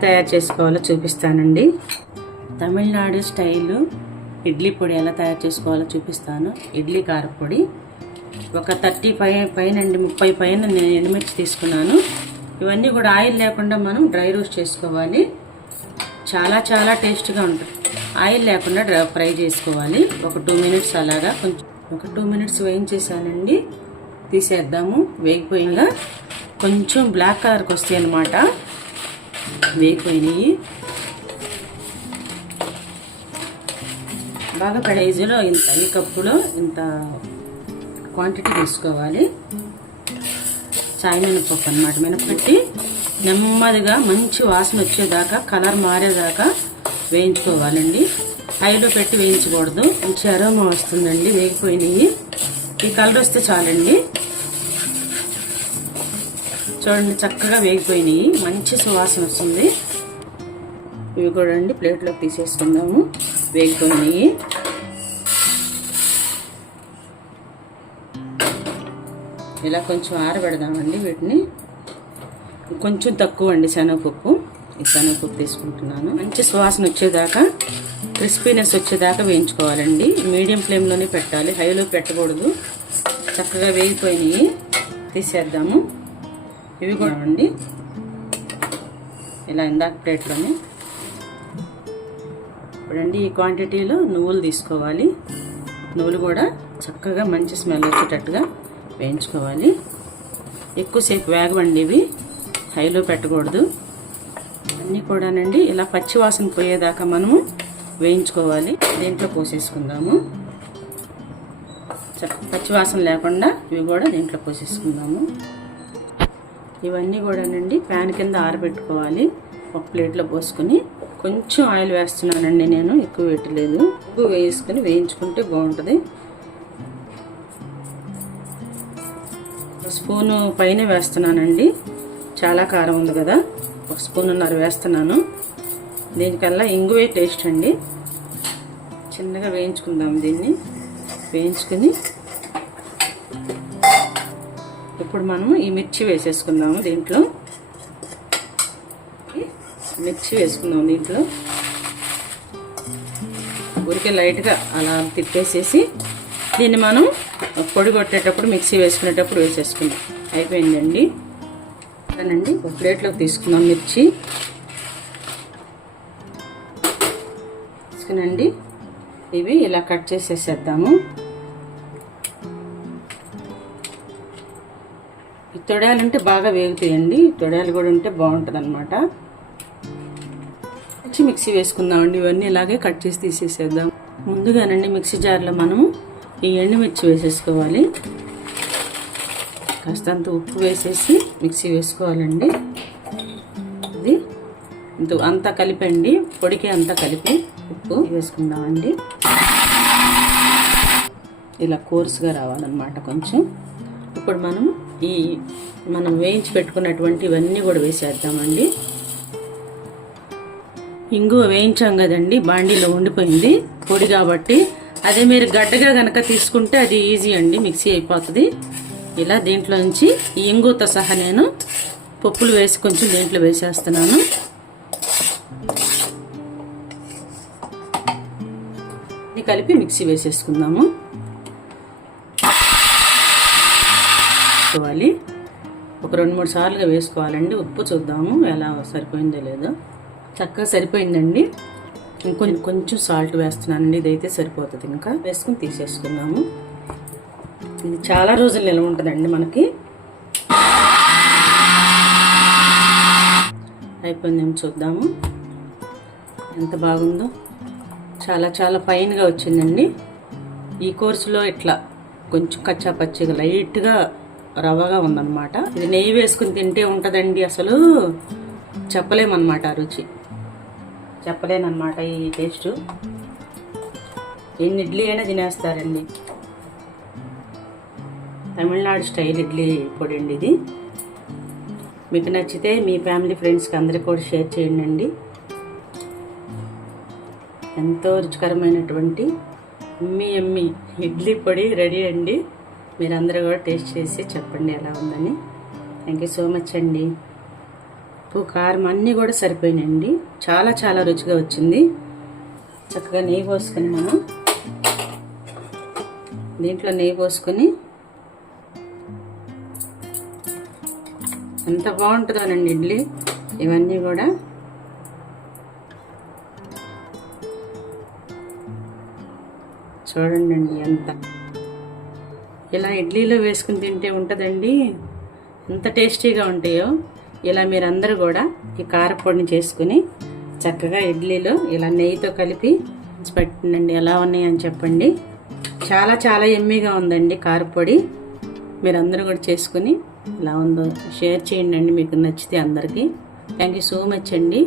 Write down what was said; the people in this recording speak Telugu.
తయారు చేసుకోవాలో చూపిస్తానండి. తమిళనాడు స్టైలు ఇడ్లీ పొడి ఎలా తయారు చేసుకోవాలో చూపిస్తాను. ఇడ్లీ కారపొడి. ఒక థర్టీ పై పైన అండి ముప్పై పైన నేను ఎండుమిర్చి తీసుకున్నాను. ఇవన్నీ కూడా ఆయిల్ లేకుండా మనం డ్రై రోస్ట్ చేసుకోవాలి. చాలా చాలా టేస్ట్గా ఉంటుంది. ఆయిల్ లేకుండా డ్రై ఫ్రై చేసుకోవాలి. ఒక టూ మినిట్స్ అలాగా కొంచెం ఒక టూ మినిట్స్ వేయించేసానండి. తీసేద్దాము. వేగిపోయిందా కొంచెం బ్లాక్ కలర్కి వస్తాయి అన్నమాట వేగిపోయినాయి బాగా ప్రైజ్లో ఇంత ఈ కప్పులో ఇంత క్వాంటిటీ తీసుకోవాలి చాయ్ మినపప్పు అనమాట మినపెట్టి నెమ్మదిగా మంచి వాసన వచ్చేదాకా కలర్ మారేదాకా వేయించుకోవాలండి. హైలో పెట్టి వేయించకూడదు. మంచి అరోమా వస్తుందండి వేగిపోయినాయి. ఈ కలర్ వస్తే చాలండి. చూడండి చక్కగా వేగిపోయినాయి. మంచి సువాసన వస్తుంది. ఇవి కూడా అండి ప్లేట్లోకి తీసేసుకుందాము. వేగిపోయినాయి. ఇలా కొంచెం ఆరబెడదామండి వీటిని. కొంచెం తక్కువ అండి శనగపప్పు. ఈ శనగపప్పు తీసుకుంటున్నాను. మంచి సువాసన వచ్చేదాకా క్రిస్పీనెస్ వచ్చేదాకా వేయించుకోవాలండి. మీడియం ఫ్లేమ్లోనే పెట్టాలి. హైలో పెట్టకూడదు. చక్కగా వేగిపోయినాయి. తీసేద్దాము. ఇవి కూడా అండి ఇలా ఇందాక ప్లేట్లోని. ఇప్పుడండి ఈ క్వాంటిటీలో నువ్వులు తీసుకోవాలి. నువ్వులు కూడా చక్కగా మంచి స్మెల్ వచ్చేటట్టుగా వేయించుకోవాలి. ఎక్కువసేపు వేగవండి ఇవి. హైలో పెట్టకూడదు. అన్నీ కూడానండి ఇలా పచ్చి వాసన పోయేదాకా మనము వేయించుకోవాలి. దీంట్లో పోసేసుకుందాము. పచ్చి వాసన లేకుండా ఇవి కూడా దీంట్లో పోసేసుకుందాము. ఇవన్నీ కూడానండి ప్యాన్ కింద ఆరబెట్టుకోవాలి. ఒక ప్లేట్లో పోసుకొని కొంచెం ఆయిల్ వేస్తున్నానండి నేను ఎక్కువ పెట్టలేదు ఎక్కువ వేసుకొని వేయించుకుంటే బాగుంటుంది. స్పూను పైన వేస్తున్నానండి. చాలా కారం ఉంది కదా ఒక స్పూన్నర వేస్తున్నాను. దీనికల్లా ఇంగువే టేస్ట్ అండి. చిన్నగా వేయించుకుందాం దీన్ని. వేయించుకుని ఇప్పుడు మనము ఈ మిర్చి వేసేసుకుందాము దీంట్లో. మిర్చి వేసుకుందాం దీంట్లో. ఊరికే లైట్గా అలా తిప్పేసేసి దీన్ని మనం పొడి కొట్టేటప్పుడు మిక్సీ వేసుకునేటప్పుడు వేసేసుకుందాం. అయిపోయిందండి. అండి ఒక ప్లేట్లోకి తీసుకుందాం మిర్చి. తీసుకునండి. ఇవి ఇలా కట్ చేసేసేద్దాము. ఈ తొడాలంటే బాగా వేగుతాయండి. తొడాలు కూడా ఉంటే బాగుంటుంది అనమాట పచ్చి మిక్సీ వేసుకుందామండి. ఇవన్నీ ఇలాగే కట్ చేసి తీసేసేద్దాం. ముందుగానండి మిక్సీ జార్లో మనము ఈ ఎండుమిర్చి వేసేసుకోవాలి. కాస్తంత ఉప్పు వేసేసి మిక్సీ వేసుకోవాలండి. ఇది ఇంత అంతా కలిపండి. పొడికి అంతా కలిపి ఉప్పు వేసుకుందామండి. ఇలా కోర్సుగా రావాలన్నమాట కొంచెం. ఇప్పుడు మనం ఈ మనం వేయించి పెట్టుకున్నటువంటి ఇవన్నీ కూడా వేసేద్దామండి. ఇంగువ వేయించాం కదండి బాండీలో ఉండిపోయింది పొడి కాబట్టి. అదే మీరు గడ్డగా కనుక తీసుకుంటే అది ఈజీ అండి మిక్సీ అయిపోతుంది. ఇలా దీంట్లో నుంచి ఈ ఇంగువతో సహా నేను పప్పులు వేసి కొంచెం దీంట్లో వేసేస్తున్నాను. కలిపి మిక్సీ వేసేసుకుందాము. వేసుకోవాలి. ఒక రెండు మూడు సార్లుగా వేసుకోవాలండి. ఉప్పు చూద్దాము ఎలా సరిపోయిందో లేదో. చక్కగా సరిపోయిందండి. ఇంకొంచెం కొంచెం సాల్ట్ వేస్తున్నానండి. ఇదైతే సరిపోతుంది ఇంకా. వేసుకుని తీసేసుకుందాము. ఇది చాలా రోజులు నిల్వ ఉంటుందండి మనకి. అయిపోయిందేమో చూద్దాము. ఎంత బాగుందో. చాలా చాలా ఫైన్గా వచ్చిందండి. ఈ కోర్సులో ఇట్లా కొంచెం కచ్చా పచ్చిగా లైట్గా రవ్వగా ఉందన్నమాట. ఇది నెయ్యి వేసుకుని తింటే ఉంటుందండి అసలు. చెప్పలేమన్నమాట రుచి. చెప్పలేనమాట ఈ టేస్ట్. ఎన్ని ఇడ్లీ అయినా తినేస్తారండి. తమిళనాడు స్టైల్ ఇడ్లీ పొడి అండి ఇది. మీకు నచ్చితే మీ ఫ్యామిలీ ఫ్రెండ్స్కి అందరికీ కూడా షేర్ చేయండి ఎంతో రుచికరమైనటువంటి ఎమ్మి ఎమ్మి ఇడ్లీ పొడి రెడీ అండి. మీరందరూ కూడా టేస్ట్ చేసి చెప్పండి ఎలా ఉందని. థ్యాంక్ యూ సో మచ్ అండి. ఉప్పు కారం అన్నీ కూడా సరిపోయినాయండి. చాలా చాలా రుచిగా వచ్చింది. చక్కగా నెయ్యి పోసుకొని మనం దీంట్లో నెయ్యి పోసుకొని ఎంత బాగుంటుందోనండి ఇడ్లీ. ఇవన్నీ కూడా చూడండి అండి ఎంత ఇలా ఇడ్లీలో వేసుకుని తింటే ఉంటుందండి? ఎంత టేస్టీగా ఉంటాయో. ఇలా మీరందరూ కూడా ఈ కారపొడిని చేసుకుని చక్కగా ఇడ్లీలో ఇలా నెయ్యితో కలిపి పెట్టండి. ఎలా ఉన్నాయని చెప్పండి. చాలా చాలా ఎమ్మీగా ఉందండి కారపొడి. మీరందరూ కూడా చేసుకుని ఎలా ఉందో షేర్ చేయండి అండి. మీకు నచ్చితే అందరికీ. థ్యాంక్ యూ సో మచ్ అండి.